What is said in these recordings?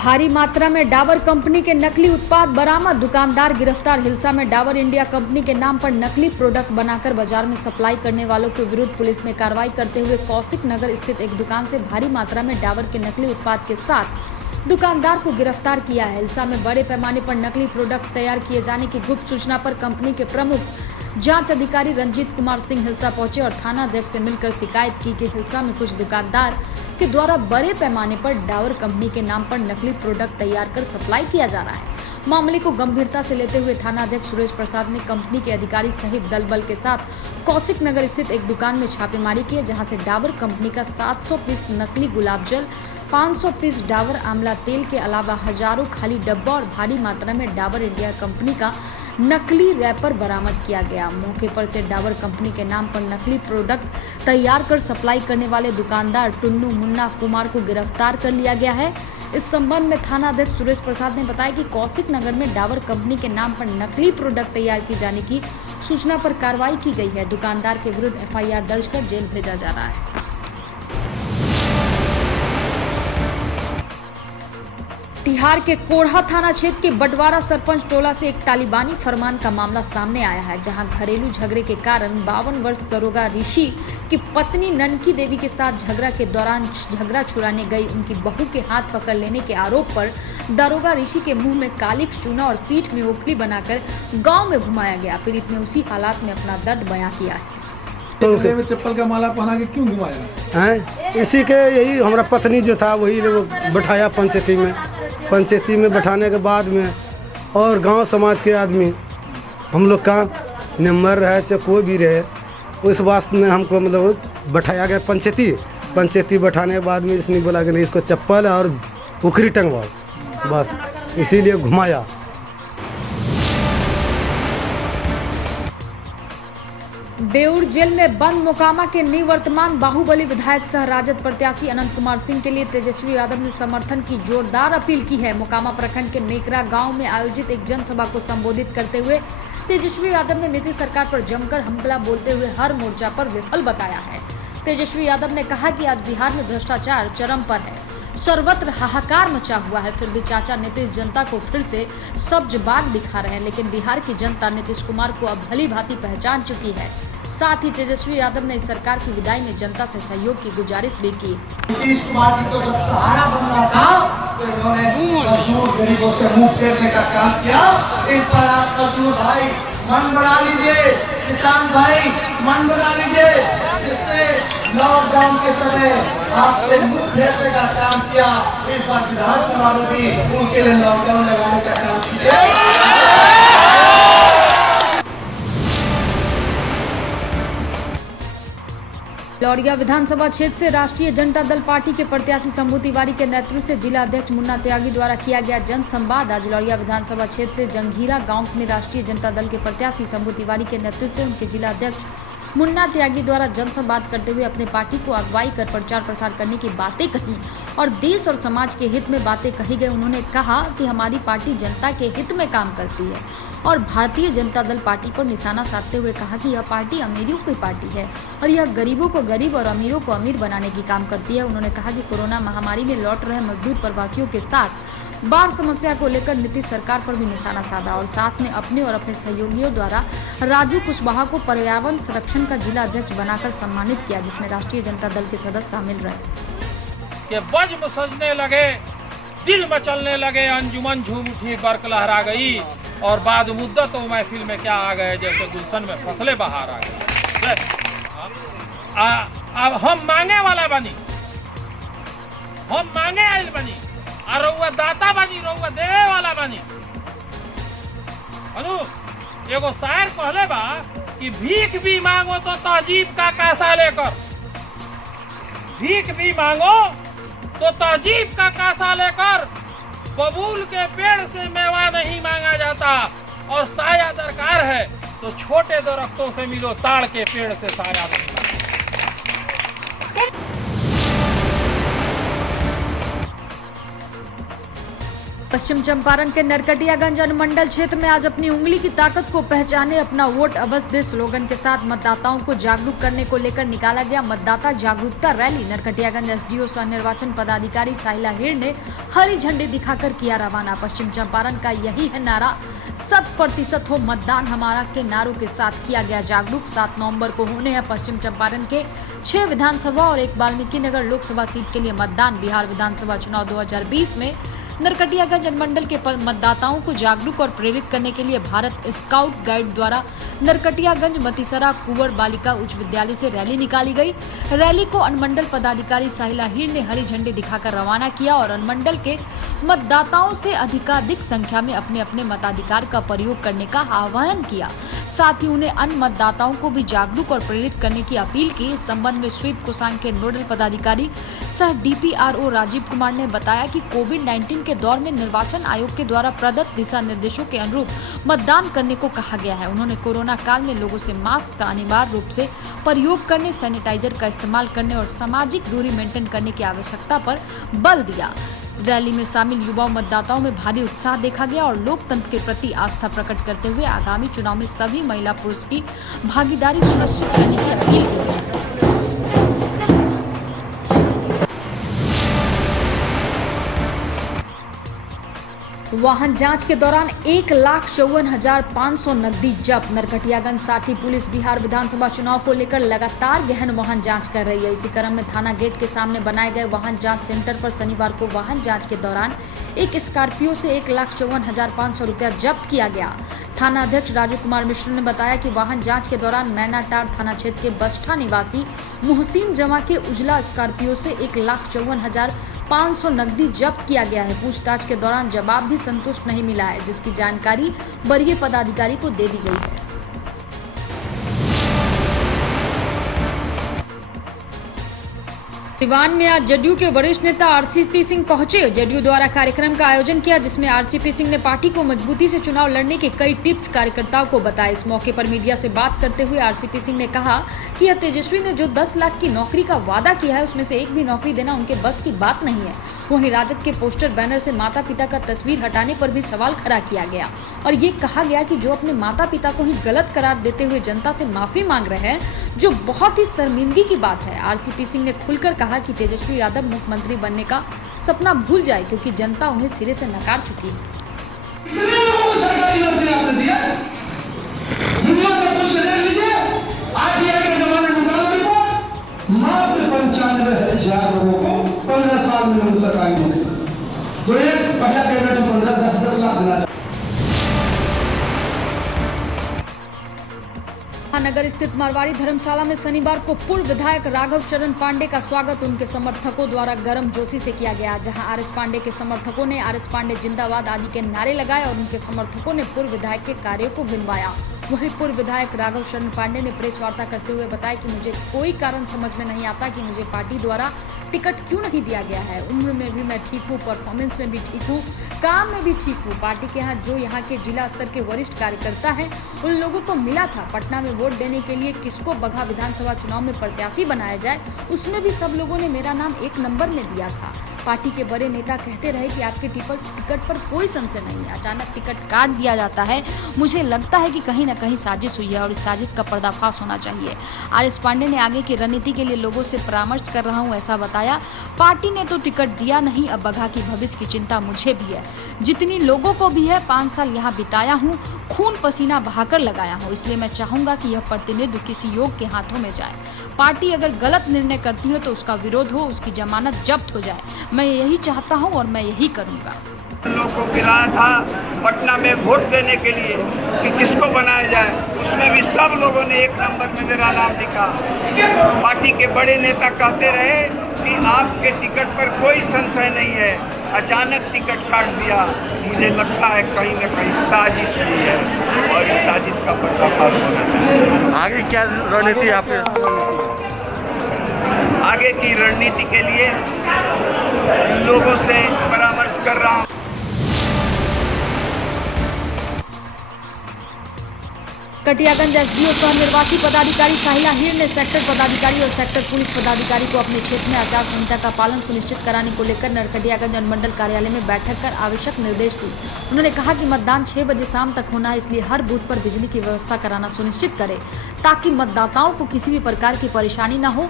भारी मात्रा में डाबर कंपनी के नकली उत्पाद बरामद, दुकानदार गिरफ्तार। हिलसा में डाबर इंडिया कंपनी के नाम पर नकली प्रोडक्ट बनाकर बाजार में सप्लाई करने वालों के विरुद्ध पुलिस ने कार्रवाई करते हुए कौशिक नगर स्थित एक दुकान से भारी मात्रा में डाबर के नकली उत्पाद के साथ दुकानदार को गिरफ्तार किया है। हिलसा में बड़े पैमाने पर नकली प्रोडक्ट तैयार किए जाने की गुप्त सूचना पर कंपनी के प्रमुख जांच अधिकारी रंजीत कुमार सिंह हिलसा पहुंचे और थाना अध्यक्ष से मिलकर शिकायत की कि हिलसा में कुछ दुकानदार के द्वारा बड़े पैमाने पर डाबर कंपनी के नाम पर नकली प्रोडक्ट तैयार कर सप्लाई किया जा रहा है। मामले को गंभीरता से लेते हुए थाना अध्यक्ष सुरेश प्रसाद ने कंपनी के अधिकारी सहित दल बल के साथ कौशिक नगर स्थित एक दुकान में छापेमारी की, जहां से डाबर कंपनी का 700 पीस नकली गुलाब जल, 500 पीस डाबर आंवला तेल के अलावा हजारों खाली डब्बा और भारी मात्रा में डाबर इंडिया कंपनी का नकली रैपर बरामद किया गया। मौके पर से डाबर कंपनी के नाम पर नकली प्रोडक्ट तैयार कर सप्लाई करने वाले दुकानदार टुन्नू मुन्ना कुमार को गिरफ्तार कर लिया गया है। इस संबंध में थाना अध्यक्ष सुरेश प्रसाद ने बताया कि कौशिक नगर में डाबर कंपनी के नाम पर नकली प्रोडक्ट तैयार किए जाने की सूचना पर कार्रवाई की गई है। दुकानदार के विरुद्ध FIR दर्ज कर जेल भेजा जा रहा है। तिहाड़ के कोढ़ा थाना क्षेत्र के बटवारा सरपंच टोला से एक तालिबानी फरमान का मामला सामने आया है, जहां घरेलू झगड़े के कारण 52 वर्ष दरोगा ऋषि की पत्नी ननकी देवी के साथ झगड़ा के दौरान झगड़ा छुड़ाने गई उनकी बहू के हाथ पकड़ लेने के आरोप पर दरोगा ऋषि के मुंह में कालिक चूना और पीठ में ओखली बनाकर गाँव में घुमाया गया। पीड़ित ने उसी हालात में अपना दर्द बयां किया है। तो में चप्पल का माला पहना के क्यों घुमाया है? इसी के यही हमारा पत्नी जो था वही बैठाया पंचायती में बैठाने के बाद में और गांव समाज के आदमी हम लोग का नंबर रहे चाहे कोई भी रहे, उस वास्ते में हमको मतलब बैठाया गया पंचायती बैठाने के बाद में इसने बोला कि नहीं इसको चप्पल और उखरी टंगवाओ, बस इसीलिए घुमाया। बेउर जेल में बंद मोकामा के निवर्तमान बाहुबली विधायक सह राजद प्रत्याशी अनंत कुमार सिंह के लिए तेजस्वी यादव ने समर्थन की जोरदार अपील की है। मोकामा प्रखंड के मेकरा गांव में आयोजित एक जनसभा को संबोधित करते हुए तेजस्वी यादव ने नीतीश सरकार पर जमकर हमला बोलते हुए हर मोर्चा पर विफल बताया है। तेजस्वी यादव ने कहा कि आज बिहार में भ्रष्टाचार चरम पर है, सर्वत्र हाहाकार मचा हुआ है, फिर भी चाचा नीतीश जनता को फिर से सब्ज बाग दिखा रहे हैं, लेकिन बिहार की जनता नीतीश कुमार को अब भली भांति पहचान चुकी है। साथ ही तेजस्वी यादव ने इस सरकार की विदाई में जनता से सहयोग की गुजारिश भी की। नीतीश कुमार जी को जब सहारा बनना था तो इन्होंने मजदूर गरीबों से मुंह फेरने का काम किया। इस पर आप मजदूर भाई मन बना लीजिए, किसान भाई मन बना लीजिए, जिसने लॉकडाउन के समय आपसे मुंह फेरने का काम किया, इस बार विधानसभा में भी उनके लिए लॉकडाउन लगाने का काम किया। लौरिया विधानसभा क्षेत्र से राष्ट्रीय जनता दल पार्टी के प्रत्याशी शंभू तिवारी के नेतृत्व से जिला अध्यक्ष मुन्ना त्यागी द्वारा किया गया जन संवाद। आज लौरिया विधानसभा क्षेत्र से जंगीरा गांव में राष्ट्रीय जनता दल के प्रत्याशी शंभू तिवारी के नेतृत्व से उनके जिला अध्यक्ष मुन्ना त्यागी द्वारा जन संवाद करते हुए अपने पार्टी को अगुवाई कर प्रचार प्रसार करने की बातें कही और देश और समाज के हित में बातें कही गई। उन्होंने कहा कि हमारी पार्टी जनता के हित में काम करती है और भारतीय जनता दल पार्टी पर निशाना साधते हुए कहा कि यह पार्टी अमीरों की पार्टी है और यह गरीबों को गरीब और अमीरों को अमीर बनाने की काम करती है। उन्होंने कहा कि कोरोना महामारी में लौट रहे मजदूर प्रवासियों के साथ बाढ़ समस्या को लेकर नीतीश सरकार पर भी निशाना साधा और साथ में अपने और अपने सहयोगियों द्वारा राजू कुशवाहा को पर्यावरण संरक्षण का जिला अध्यक्ष बनाकर सम्मानित किया, जिसमें राष्ट्रीय जनता दल के सदस्य शामिल रहे। बज्म सजने लगे, दिल मचलने लगे, अंजुमन झूम उठी, बरक लहरा गई और बाद मुद्दत तो महफिल में क्या आ गए, जैसे गुलशन में फसलें बाहर आ गए। अब हम मांगे वाला बनी, हम मांगे आइल बनी, और रउआ दाता बनी, रउआ देवे वाला बनी। अनु एगो शायर कहले बा कि भीख भी मांगो तो तहजीब का कासा लेकर, भीख भी मांगो तो तहजीब का कासा लेकर, बबूल के पेड़ से मेवा नहीं मांगा जाता, और साया दरकार है तो छोटे दरख्तों से मिलो, ताड़ के पेड़ से साया नहीं मिलता। पश्चिम चंपारण के नरकटियागंज अनुमंडल क्षेत्र में आज अपनी उंगली की ताकत को पहचाने, अपना वोट अवश्य दे स्लोगन के साथ मतदाताओं को जागरूक करने को लेकर निकाला गया मतदाता जागरूकता रैली। नरकटियागंज एसडीओ सह निर्वाचन पदाधिकारी साहिला हीर ने हरी झंडी दिखाकर किया रवाना। पश्चिम चंपारण का यही है नारा, 100% हो मतदान हमारा के नारों के साथ किया गया जागरूक। 7 नवंबर को होने हैं पश्चिम चंपारण के 6 विधानसभा और 1 वाल्मीकि नगर लोकसभा सीट के लिए मतदान। बिहार विधानसभा चुनाव 2020 में नरकटियागंज अनुमंडल के मतदाताओं को जागरूक और प्रेरित करने के लिए भारत स्काउट गाइड द्वारा नरकटियागंज मतीसरा कुंवर बालिका उच्च विद्यालय से रैली निकाली गई। रैली को अनुमंडल पदाधिकारी साहिला हीर ने हरी झंडी दिखाकर रवाना किया और अनुमंडल के मतदाताओं से अधिकाधिक संख्या में अपने अपने मताधिकार का प्रयोग करने का आह्वान किया। साथ ही उन्हें अन्य मतदाताओं को भी जागरूक और प्रेरित करने की अपील की। इस संबंध में स्वीप कोषांग के नोडल पदाधिकारी सह डीपीआरओ राजीव कुमार ने बताया कि कोविड-19 के दौर में निर्वाचन आयोग के द्वारा प्रदत्त दिशा निर्देशों के अनुरूप मतदान करने को कहा गया है। उन्होंने कोरोना काल में लोगों से मास्क का अनिवार्य रूप से प्रयोग करने, सैनिटाइजर का इस्तेमाल करने और सामाजिक दूरी मेंटेन करने की आवश्यकता पर बल दिया। रैली में शामिल युवा मतदाताओं में भारी उत्साह देखा गया और लोकतंत्र के प्रति आस्था प्रकट करते हुए आगामी चुनाव में सभी महिला पुरुष की भागीदारी सुनिश्चित करने की अपील की। वाहन जांच के दौरान 1,54,500 नकदी जब्त। नरकटियागंज साठी पुलिस बिहार विधानसभा चुनाव को लेकर लगातार गहन वाहन जांच कर रही है। इसी क्रम में थाना गेट के सामने बनाए गए वाहन जांच सेंटर पर शनिवार को वाहन जांच के दौरान एक स्कॉर्पियो से 1,54,500 रुपया जब्त किया गया। थाना अध्यक्ष राजू कुमार मिश्र ने बताया कि वाहन जांच के दौरान मैनाटार थाना क्षेत्र के बछठा निवासी मुहसिन जमा के उजला स्कॉर्पियो से 1,54,500 नकदी जब्त किया गया है। पूछताछ के दौरान जवाब भी संतुष्ट नहीं मिला है, जिसकी जानकारी वरीय पदाधिकारी को दे दी गई है। सिवान में आज जदयू के वरिष्ठ नेता आरसीपी सिंह पहुंचे। जदयू द्वारा कार्यक्रम का आयोजन किया, जिसमें आरसीपी सिंह ने पार्टी को मजबूती से चुनाव लड़ने के कई टिप्स कार्यकर्ताओं को बताए। इस मौके पर मीडिया से बात करते हुए आरसीपी सिंह ने कहा कि यह तेजस्वी ने जो 10 लाख की नौकरी का वादा किया है, उसमें से एक भी नौकरी देना उनके बस की बात नहीं है। वहीं राजद के पोस्टर बैनर से माता पिता का तस्वीर हटाने पर भी सवाल खड़ा किया गया और ये कहा गया कि जो अपने माता पिता को ही गलत करार देते हुए जनता से माफी मांग रहे हैं, जो बहुत ही शर्मिंदगी की बात है। आरसीपी सिंह ने खुलकर कहा कि तेजस्वी यादव मुख्यमंत्री बनने का सपना भूल जाए, क्योंकि जनता उन्हें सिरे से नकार चुकी है। मात्र 95,000 लोगों को 15 साल में लोग सरकारी नौकरी, तो एक पहला पेमेंट 15-10 लाख देना। नगर स्थित मारवाड़ी धर्मशाला में शनिवार को पूर्व विधायक राघव शरण पांडे का स्वागत उनके समर्थकों द्वारा गर्मजोशी से किया गया, जहां आरएस पांडे के समर्थकों ने आरएस पांडे जिंदाबाद आदि के नारे लगाए और उनके समर्थकों ने पूर्व विधायक के कार्यों को गिनवाया। वहीं पूर्व विधायक राघव शरण पांडे ने प्रेस वार्ता करते हुए बताया कि मुझे कोई कारण समझ में नहीं आता कि मुझे पार्टी द्वारा टिकट क्यों नहीं दिया गया है। उम्र में भी मैं ठीक हूँ, परफॉर्मेंस में भी ठीक हूँ, काम में भी ठीक हूँ। पार्टी के यहाँ जो यहाँ के जिला स्तर के वरिष्ठ कार्यकर्ता हैं, उन लोगों को मिला था पटना में वोट देने के लिए किसको बगहा विधानसभा चुनाव में प्रत्याशी बनाया जाए, उसमें भी सब लोगों ने मेरा नाम 1 नंबर में दिया था। पार्टी के बड़े नेता कहते रहे कि आपके टिकट पर कोई संशय नहीं है, अचानक टिकट काट दिया जाता है। मुझे लगता है कि कहीं न कहीं साजिश हुई है और इस साजिश का पर्दाफाश होना चाहिए। आरएस पांडे ने आगे की रणनीति के लिए लोगों से परामर्श कर रहा हूं, ऐसा बताया। पार्टी ने तो टिकट दिया नहीं, अब बगहा की भविष्य की चिंता मुझे भी है, जितनी लोगों को भी है। 5 साल यहाँ बिताया हूँ, खून पसीना बहाकर लगाया हूँ, इसलिए मैं चाहूंगा कि यह प्रतिनिधित्व किसी योग्य के हाथों में जाए। पार्टी अगर गलत निर्णय करती है तो उसका विरोध हो, उसकी जमानत जब्त हो जाए। मैं यही चाहता हूं और मैं यही करूंगा। लोगों को खिलाया था पटना में वोट देने के लिए कि किसको बनाया जाए, उसमें भी सब लोगों ने 1 नंबर में मेरा नाम लिखा। पार्टी के बड़े नेता कहते रहे कि आपके टिकट पर कोई संशय नहीं है, अचानक टिकट काट दिया। मुझे लगता है कहीं न कहीं साजिश हुई है और इस साजिश का पर्दाफाश होना चाहिए। आगे क्या रणनीति आपने? आगे की रणनीति के लिए लोगों से परामर्श कर रहा हूँ। नरकटियागंज एसडीओ सह निर्वाची पदाधिकारी साहिला हीर ने सेक्टर पदाधिकारी और सेक्टर पुलिस पदाधिकारी को अपने क्षेत्र में आचार संहिता का पालन सुनिश्चित कराने को लेकर नरकटियागंज अनुमंडल कार्यालय में बैठक कर आवश्यक निर्देश दिए। उन्होंने कहा कि मतदान 6 बजे शाम तक होना है, इसलिए हर बूथ पर बिजली की व्यवस्था कराना सुनिश्चित करें ताकि मतदाताओं को किसी भी प्रकार की परेशानी न हो।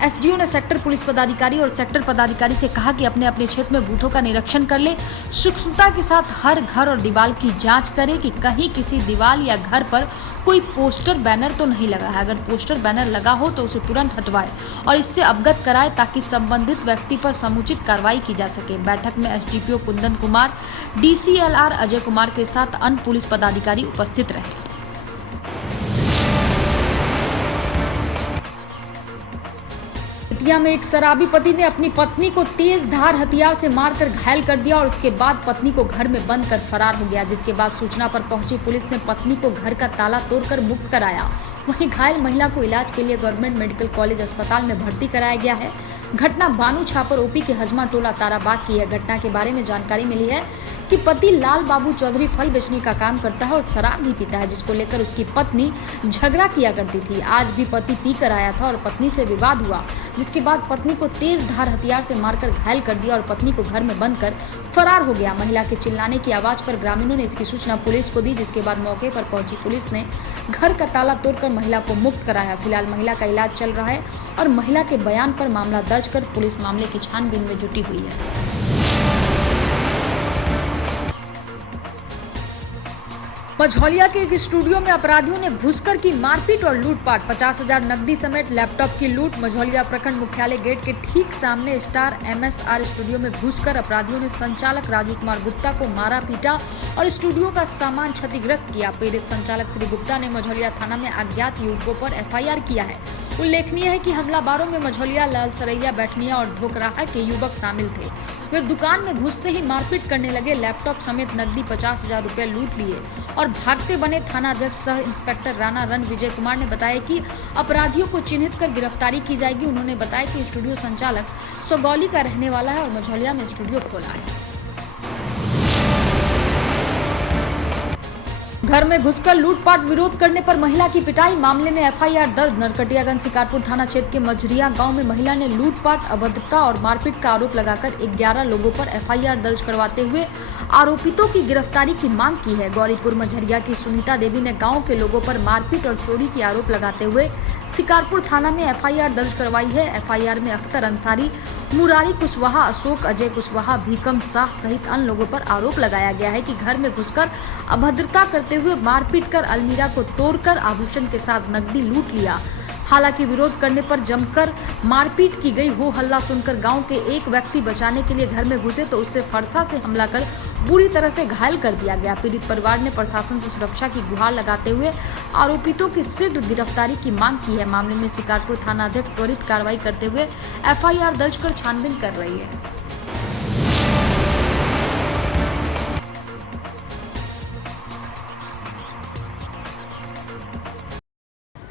एसडीओ ने सेक्टर पुलिस पदाधिकारी और सेक्टर पदाधिकारी से कहा कि अपने अपने क्षेत्र में बूथों का निरीक्षण कर ले, सूक्ष्मता के साथ हर घर और दीवार की जांच करें कि कहीं किसी दीवार या घर पर कोई पोस्टर बैनर तो नहीं लगा है। अगर पोस्टर बैनर लगा हो तो उसे तुरंत हटवाए और इससे अवगत कराए ताकि संबंधित व्यक्ति पर समुचित कार्रवाई की जा सके। बैठक में एसडीपीओ कुंदन कुमार, डीसीएलआर अजय कुमार के साथ अन्य पुलिस पदाधिकारी उपस्थित रहे। में एक शराबी पति ने अपनी पत्नी को तेज धार हथियार से मारकर घायल कर दिया और उसके बाद पत्नी को घर में बंद कर फरार हो गया, जिसके बाद सूचना पर पहुंची पुलिस ने पत्नी को घर का ताला तोड़कर मुक्त कराया। वहीं घायल महिला को इलाज के लिए गवर्नमेंट मेडिकल कॉलेज अस्पताल में भर्ती कराया गया है। घटना बानू छापर ओपी के हजमा टोला ताराबाग की है। घटना के बारे में जानकारी मिली है कि पति लाल बाबू चौधरी फल बेचने का काम करता है और शराब भी पीता है, जिसको लेकर उसकी पत्नी झगड़ा किया करती थी। आज भी पति पीकर आया था और पत्नी से विवाद हुआ, जिसके बाद पत्नी को तेज धार हथियार से मारकर घायल कर दिया और पत्नी को घर में बंद कर फरार हो गया। महिला के चिल्लाने की आवाज पर ग्रामीणों ने इसकी सूचना पुलिस को दी, जिसके बाद मौके पर पहुंची पुलिस ने घर का ताला तोड़कर महिला को मुक्त कराया। फिलहाल महिला का इलाज चल रहा है और महिला के बयान पर मामला दर्ज कर पुलिस मामले की छानबीन में जुटी हुई है। मझौलिया के एक स्टूडियो में अपराधियों ने घुसकर की मारपीट और लूटपाट। 50,000 नकदी समेत लैपटॉप की लूट। मझौलिया प्रखंड मुख्यालय गेट के ठीक सामने स्टार MSR स्टूडियो में घुसकर अपराधियों ने संचालक राजू कुमार गुप्ता को मारा पीटा और स्टूडियो का सामान क्षतिग्रस्त किया। पीड़ित संचालक श्री गुप्ता ने मझौलिया थाना में अज्ञात युवकों पर FIR किया है। उल्लेखनीय है कि हमलावरों में मझौलिया, लालसरैया, बैठनिया और ढोकराहा के युवक शामिल थे। वे दुकान में घुसते ही मारपीट करने लगे। लैपटॉप समेत नकदी 50,000 रुपए लूट लिए और भागते बने। थानाध्यक्ष सह इंस्पेक्टर राणा रन विजय कुमार ने बताया कि अपराधियों को चिन्हित कर गिरफ्तारी की जाएगी। उन्होंने बताया कि स्टूडियो संचालक सगौली का रहने वाला है और मझौलिया में स्टूडियो खोला है। घर में घुसकर लूटपाट, विरोध करने पर महिला की पिटाई। मामले में FIR दर्ज। नरकटियागंज शिकारपुर थाना क्षेत्र के मझरिया गांव में महिला ने लूटपाट, अभद्रता और मारपीट का आरोप लगाकर 11 लोगों पर FIR दर्ज करवाते हुए आरोपितों की गिरफ्तारी की मांग की है। गौरीपुर मझरिया की सुनीता देवी ने गांव के लोगों पर मारपीट और चोरी के आरोप लगाते हुए शिकारपुर थाना में FIR दर्ज करवाई है। FIR में अख्तर अंसारी, मुरारी कुशवाहा, अशोक, अजय कुशवाहा, भीकम शाह सहित अन्य लोगों पर आरोप लगाया गया है कि घर में घुसकर अभद्रता करते हुए मारपीट कर अलमीरा को तोड़कर आभूषण के साथ नकदी लूट लिया। हालांकि विरोध करने पर जमकर मारपीट की गई। हो हल्ला सुनकर गांव के एक व्यक्ति बचाने के लिए घर में घुसे तो उससे फरसा से हमला कर बुरी तरह से घायल कर दिया गया। पीड़ित परिवार ने प्रशासन से सुरक्षा की गुहार लगाते हुए आरोपितों की शीघ्र गिरफ्तारी की मांग की है। मामले में शिकारपुर थानाध्यक्ष त्वरित कार्रवाई करते हुए FIR दर्ज कर छानबीन कर रही है।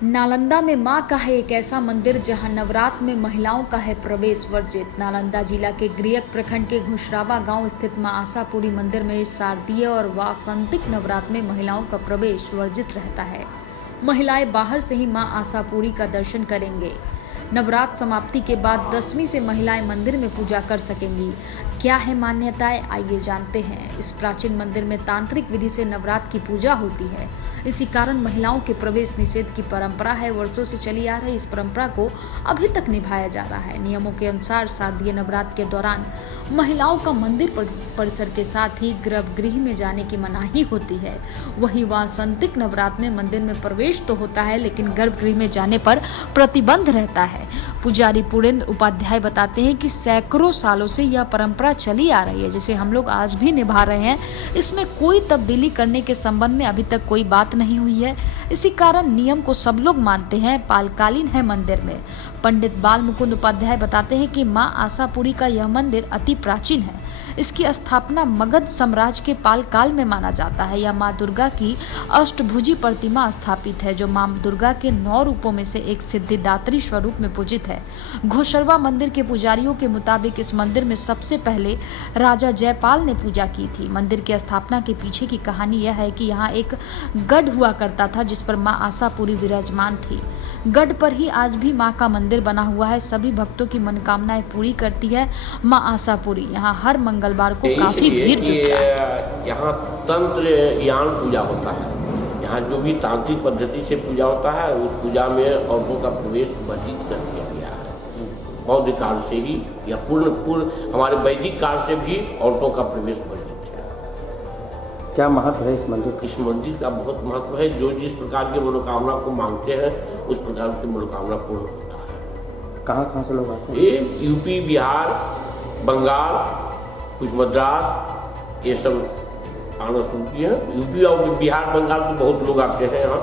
नालंदा में मां का है एक ऐसा मंदिर जहां नवरात्र में महिलाओं का है प्रवेश वर्जित। नालंदा जिला के गृहक प्रखंड के घुशरावा गांव स्थित मां आशापुरी मंदिर में शारदीय और वासंतिक नवरात्र में महिलाओं का प्रवेश वर्जित रहता है। महिलाएं बाहर से ही मां आशापुरी का दर्शन करेंगे। नवरात्र समाप्ति के बाद 10वीं से महिलाएं मंदिर में पूजा कर सकेंगी। क्या है मान्यताएं, आइए जानते हैं। इस प्राचीन मंदिर में तांत्रिक विधि से नवरात्र की पूजा होती है। इसी कारण महिलाओं के प्रवेश निषेध की परंपरा है। वर्षों से चली आ रही इस परंपरा को अभी तक निभाया जा रहा है। नियमों के अनुसार शारदीय नवरात्र के दौरान महिलाओं का मंदिर परिसर के साथ ही गर्भगृह में जाने की मनाही होती है। वहीं वासंतिक नवरात्र में मंदिर में प्रवेश तो होता है, लेकिन गर्भगृह में जाने पर प्रतिबंध रहता है। पुजारी पुरेंद्र उपाध्याय बताते हैं कि सैकड़ों सालों से यह परंपरा चली आ रही है, जिसे हम लोग आज भी निभा रहे हैं। इसमें कोई तब्दीली करने के संबंध में अभी तक कोई बात नहीं हुई है। इसी कारण नियम को सब लोग मानते हैं। पालकालीन है मंदिर में। पंडित बाल मुकुंद उपाध्याय बताते हैं कि मां आशापुरी का यह मंदिर अति प्राचीन है। इसकी स्थापना मगध साम्राज्य के पाल काल में माना जाता है। यह माँ दुर्गा की अष्टभुजी प्रतिमा स्थापित है, जो माँ दुर्गा के 9 रूपों में से एक सिद्धिदात्री स्वरूप में पूजित है। घोषरवा मंदिर के पुजारियों के मुताबिक इस मंदिर में सबसे पहले राजा जयपाल ने पूजा की थी। मंदिर की स्थापना के पीछे की कहानी यह है कि यहाँ एक गढ़ हुआ करता था जिस पर माँ आशापुरी विराजमान थी। गढ़ पर ही आज भी माँ का मंदिर बना हुआ है। सभी भक्तों की मनोकामनाएं पूरी करती है माँ आशापुरी। यहाँ हर मंगलवार को काफी भीड़ जुटता है। यहाँ तंत्र यान पूजा होता है। यहाँ जो भी तांत्रिक पद्धति से पूजा होता है, उस पूजा में औरतों का प्रवेश वर्जित कर दिया गया है। बौद्ध काल से ही या पूर्ण हमारे वैदिक काल से भी औरतों का प्रवेश वर्जित है। क्या महत्व है इस मंदिर? इस मंदिर का बहुत महत्व है। जो जिस प्रकार की मनोकामना को मांगते हैं उस प्रकार की मनोकामना पूर्ण होता है। कहाँ से लोग आते हैं? ये यूपी, बिहार, बंगाल, कुछ मद्रास, ये सब आना शुरू किए हैं। यूपी और बिहार, बंगाल से बहुत लोग आते हैं यहाँ।